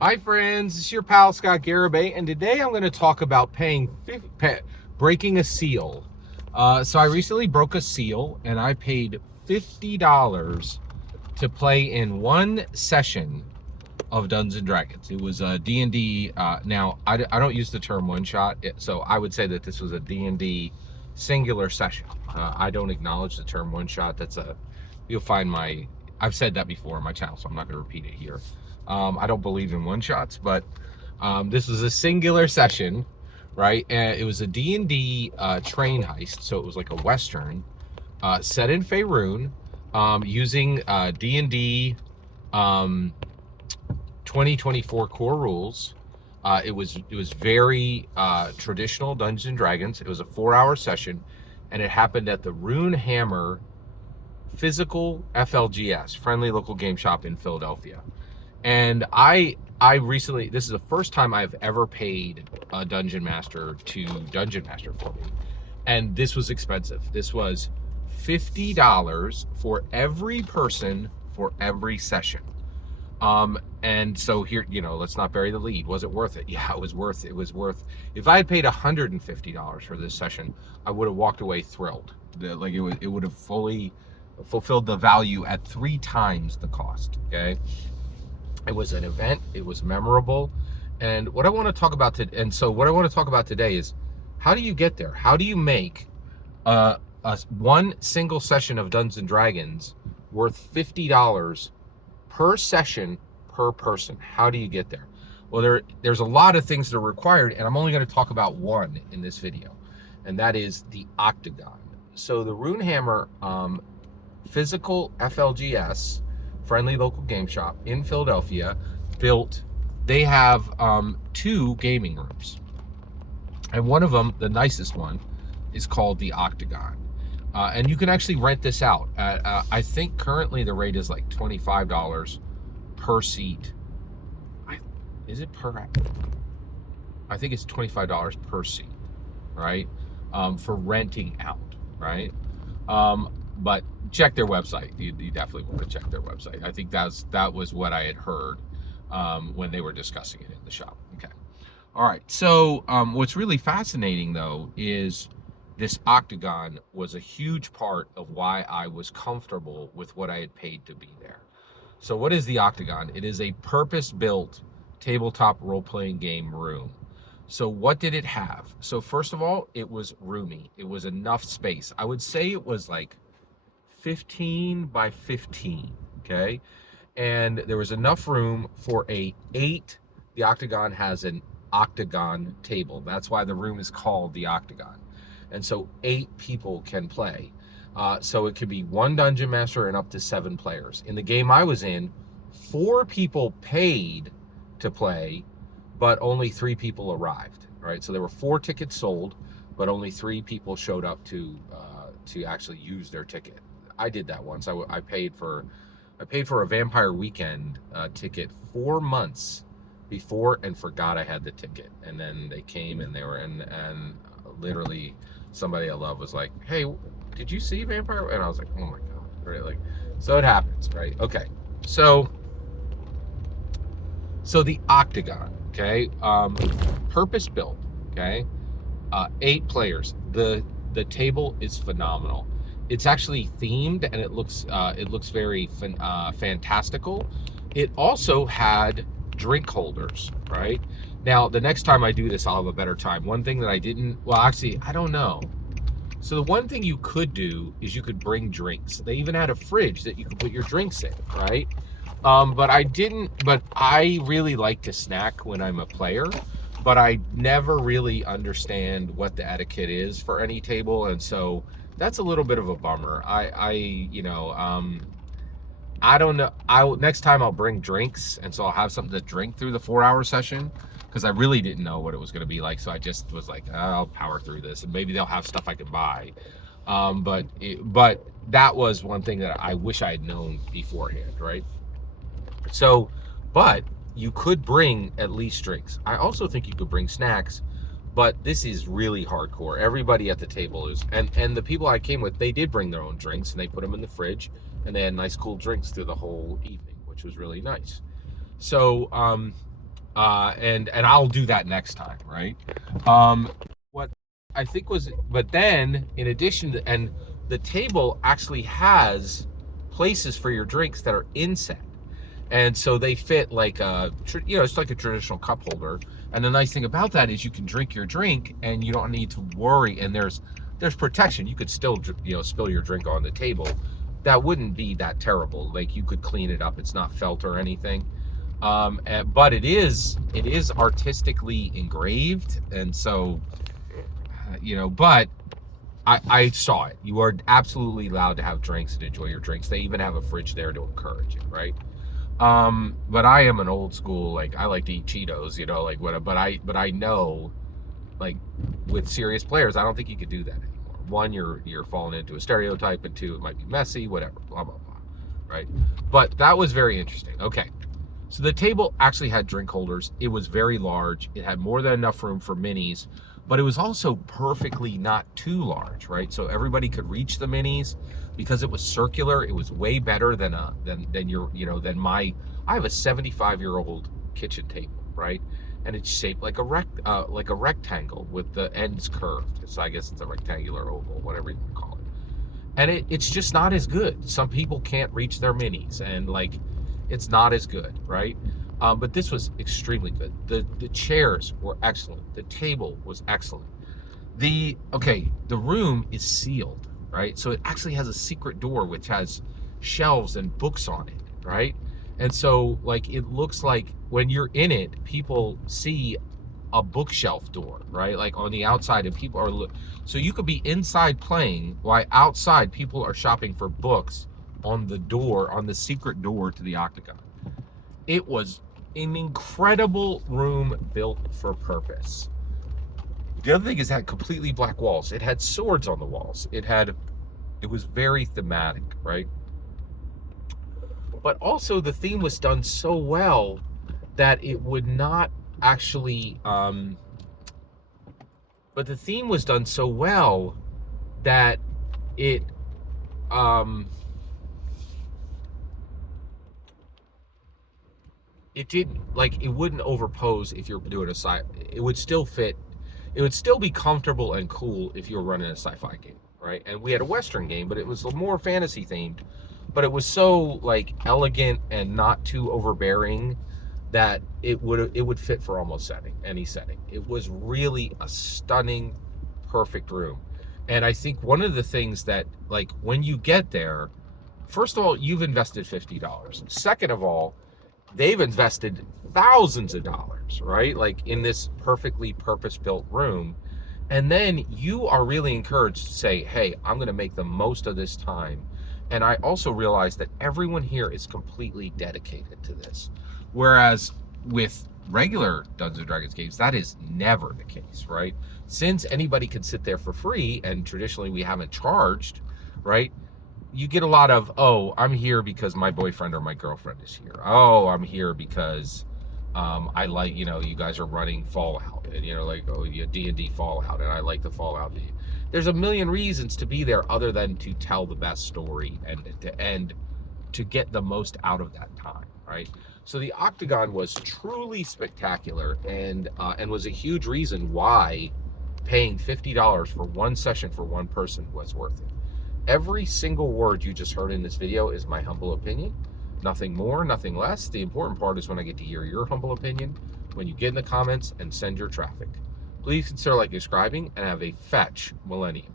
Hi friends, it's your pal Scott Garibay, and today I'm going to talk about breaking a seal. So I recently broke a seal, and I paid $50 to play in one session of Dungeons and Dragons. It was a D&D. Now I don't use the term one shot, so I would say that this was a D&D singular session. I don't acknowledge the term one shot. You'll find I've said that before on my channel, so I'm not going to repeat it here. I don't believe in one shots, but this was a singular session, right? And it was a D&D train heist, so it was like a Western set in Faerun, using D&D 2024 core rules. It was very traditional Dungeons and Dragons. It was a 4-hour session, and it happened at the Runehammer physical FLGS, friendly local game shop in Philadelphia. And I recently, this is the first time I've ever paid a dungeon master to dungeon master for me, and this was expensive. This was $50 for every person for every session. And so here, let's not bury the lead. Was it worth it? Yeah, it was worth. If I had paid $150 for this session, I would have walked away thrilled. It would have fully fulfilled the value at 3 times the cost. Okay. It was an event. It was memorable. And what I want to talk about today is, how do you get there? How do you make one single session of Dungeons and Dragons worth $50 per session per person? How do you get there? Well, there's a lot of things that are required, and I'm only going to talk about one in this video, and that is the Octagon. So the Runehammer physical FLGS, friendly local game shop in Philadelphia, they have 2 gaming rooms, and one of them, the nicest one, is called the Octagon. And you can actually rent this out at, I think currently the rate is like $25 per seat. Is it per? I think it's $25 per seat, right? For renting out, right? But check their website. You definitely want to check their website. I think that was what I had heard when they were discussing it in the shop. Okay. All right. So what's really fascinating though is this Octagon was a huge part of why I was comfortable with what I had paid to be there. So what is the Octagon? It is a purpose-built tabletop role-playing game room. So what did it have? So first of all, it was roomy. It was enough space. I would say it was like 15 by 15, okay? And there was enough room for the Octagon has an octagon table. That's why the room is called the Octagon. And so 8 people can play. So it could be 1 dungeon master and up to 7 players. In the game I was in, 4 people paid to play, but only 3 people arrived, right? So there were 4 tickets sold, but only 3 people showed up to actually use their ticket. I did that once. I paid for a Vampire Weekend ticket 4 months before and forgot I had the ticket. And then they came and and literally somebody I love was like, "Hey, did you see Vampire?" And I was like, "Oh my god!" Right? Like, so it happens, right? Okay, so the Octagon, okay, purpose built, okay, 8 players. The table is phenomenal. It's actually themed, and it looks very fantastical. It also had drink holders, right? Now, the next time I do this, I'll have a better time. One thing that I didn't, well, actually, I don't know. So the one thing you could do is you could bring drinks. They even had a fridge that you could put your drinks in, right? But I really like to snack when I'm a player, but I never really understand what the etiquette is for any table. And so that's a little bit of a bummer. I don't know. Next time I'll bring drinks, and so I'll have something to drink through the 4-hour session, because I really didn't know what it was going to be like. So I just was like, I'll power through this, and maybe they'll have stuff I can buy. But that was one thing that I wish I had known beforehand, right? So, but you could bring at least drinks. I also think you could bring snacks, but this is really hardcore. Everybody at the table is, and the people I came with, they did bring their own drinks, and they put them in the fridge, and they had nice cool drinks through the whole evening, which was really nice. So And I'll do that next time, right? What I think was, but then in addition to, and the table actually has places for your drinks that are inset. And so they fit like a, it's like a traditional cup holder. And the nice thing about that is you can drink your drink and you don't need to worry. And there's protection. You could still, spill your drink on the table. That wouldn't be that terrible. Like you could clean it up. It's not felt or anything. But it is artistically engraved. And so, but I saw it. You are absolutely allowed to have drinks and enjoy your drinks. They even have a fridge there to encourage it, right? But I am an old school, like I like to eat Cheetos, like what, but I know, like with serious players, I don't think you could do that anymore. One, you're falling into a stereotype, and two, it might be messy, whatever, blah, blah, blah, right? But that was very interesting. Okay. So the table actually had drink holders. It was very large. It had more than enough room for minis, but it was also perfectly not too large, right? So everybody could reach the minis because it was circular. It was way better than my. I have a 75-year-old kitchen table, right? And it's shaped like a rectangle with the ends curved. So I guess it's a rectangular oval, whatever you want to call it. And it's just not as good. Some people can't reach their minis, and it's not as good, right? But this was extremely good. The chairs were excellent. The table was excellent. The room is sealed, right? So it actually has a secret door which has shelves and books on it, right? And so it looks like when you're in it, people see a bookshelf door, right? Like on the outside, and people are so you could be inside playing while outside people are shopping for books on the secret door to the Octagon. It was an incredible room built for purpose. The other thing is it had completely black walls. It had swords on the walls. It was very thematic, right? But also the theme was done so well that it would not actually, but the theme was done so well that it, it didn't, it wouldn't overpose if you're doing a it would still fit. It would still be comfortable and cool if you were running a sci-fi game, right? And we had a Western game, but it was more fantasy themed, but it was so elegant and not too overbearing that it would fit for almost any setting. It was really a stunning, perfect room. And I think one of the things that when you get there, first of all, you've invested $50. Second of all, they've invested thousands of dollars, right? In this perfectly purpose-built room. And then you are really encouraged to say, hey, I'm going to make the most of this time. And I also realize that everyone here is completely dedicated to this. Whereas with regular Dungeons & Dragons games, that is never the case, right? Since anybody can sit there for free, and traditionally we haven't charged, right? You get a lot of, oh, I'm here because my boyfriend or my girlfriend is here. Oh, I'm here because I like, you guys are running Fallout, and D&D Fallout, and I like the Fallout. There's a million reasons to be there other than to tell the best story and to get the most out of that time, right? So the Octagon was truly spectacular, and was a huge reason why paying $50 for one session for one person was worth it. Every single word you just heard in this video is my humble opinion. Nothing more, nothing less. The important part is when I get to hear your humble opinion, when you get in the comments and send your traffic. Please consider subscribing, and have a fetch millennium.